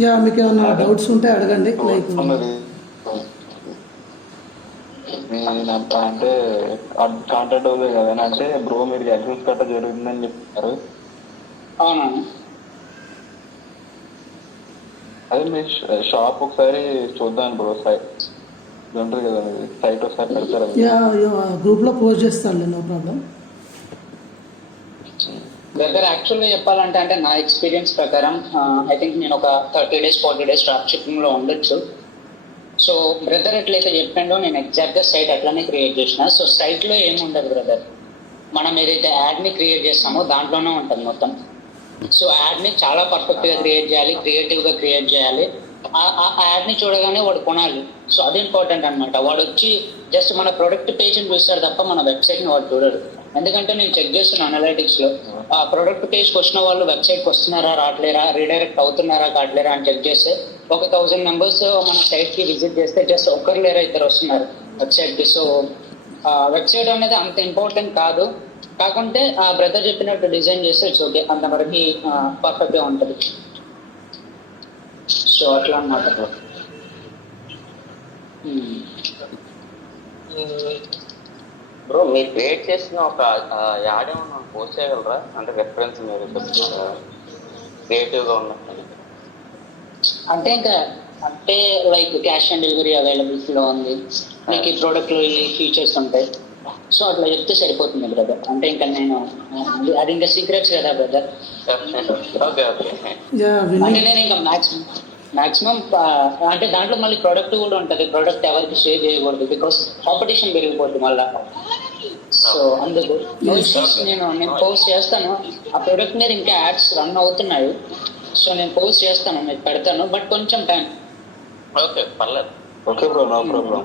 Yeah మీకు ఏమైనా doubts ఉంటే అడగండి. లైక్ అంటే కాంటాక్ట్ అవుతుంది కదా అంటే బ్రో మీరు అడ్రస్ కట్ట జరుగుతుందని చెప్తారు. అవునా? అదే మీ షాప్ ఒకసారి చూద్దాం బ్రో. సైట్ ఉంటుంది కదా సైట్ ఒకసారి పెడతారా? యా గ్రూప్లో పోస్ట్ చేస్తానులే, నో ప్రాబ్లం. బ్రదర్ యాక్చువల్గా చెప్పాలంటే అంటే నా ఎక్స్పీరియన్స్ ప్రకారం ఐ థింక్ నేను ఒక 30 days 40 days డ్రాప్ షిప్పింగ్లో ఉండొచ్చు. సో బ్రదర్ ఎట్లయితే చెప్పిండో నేను ఎగ్జాక్ట్గా సైట్ అట్లానే క్రియేట్ చేసిన. సో సైట్లో ఏముండదు బ్రదర్, మనం ఏదైతే యాడ్ని క్రియేట్ చేస్తామో దాంట్లోనే ఉంటుంది మొత్తం. సో యాడ్ని చాలా పర్ఫెక్ట్గా క్రియేట్ చేయాలి, క్రియేటివ్గా క్రియేట్ చేయాలి. ఆ యాడ్ని చూడగానే వాడు కొనాలి. సో అది ఇంపార్టెంట్ అనమాట. వాడు వచ్చి జస్ట్ మన ప్రొడక్ట్ పేజ్ని చూస్తారు తప్ప మన వెబ్సైట్ని వాడు చూడడు. ఎందుకంటే నేను చెక్ చేస్తున్న అనలైటిక్స్లో ఆ ప్రొడక్ట్ పేజ్కి వచ్చిన వాళ్ళు వెబ్సైట్కి వస్తున్నారా రావట్లేరా, రీడైరెక్ట్ అవుతున్నారా కావట్లేరా అని చెక్ చేస్తే ఒక 1000 members మన సైట్కి విజిట్ చేస్తే జస్ట్ ఒక్కరు లేరా ఇద్దరు వస్తున్నారు వెబ్సైట్కి. సో వెబ్సైట్ అనేది అంత ఇంపార్టెంట్ కాదు. కాకుంటే ఆ బ్రదర్ చెప్పినట్టు డిజైన్ చేస్తే ఓకే, అంతవరకు పర్ఫెక్ట్గా ఉంటుంది. సో అట్లా అన్నమాట. బ్రో మీరు క్రియేట్ చేసిన ఒక యాడ్ ఏమన్నా పోస్ట్ చేయగలరా? అంటే రెఫరెన్స్ మీరు చెప్తున్నారా క్రియేటివ్గా ఉన్నట్టు? అంటే ఇంకా అంటే లైక్ క్యాష్ ఆన్ డెలివరీ అవైలబిలిటీలో ఉంది, మీకు ఈ ప్రోడక్ట్లో ఈ ఫీచర్స్ ఉంటాయి. సో అట్లా చెప్తే సరిపోతుంది బ్రదర్. అంటే ఇంకా నేను అది ఇంకా సీక్రెట్స్ కదా బ్రదర్. Okay okay. అంటే నేను ఇంకా మ్యాక్సిమం అంటే దాంట్లో మళ్ళీ ప్రోడక్ట్ కూడా ఉంటుంది. ప్రోడక్ట్ ఎవరికి షేర్ చేయకూడదు, బికాస్ కాంపిటీషన్ పెరిగిపోద్ది మళ్ళీ. సో అందుకు నేను పోస్ట్ చేస్తాను. ఆ ప్రోడక్ట్ మీద ఇంకా యాడ్స్ రన్ అవుతున్నాయి. సో నేను పోస్ట్ చేస్తాను, మీకు పెడతాను, బట్ కొంచెం టైం. ఓకే పర్లేదు. Okay bro, no problem.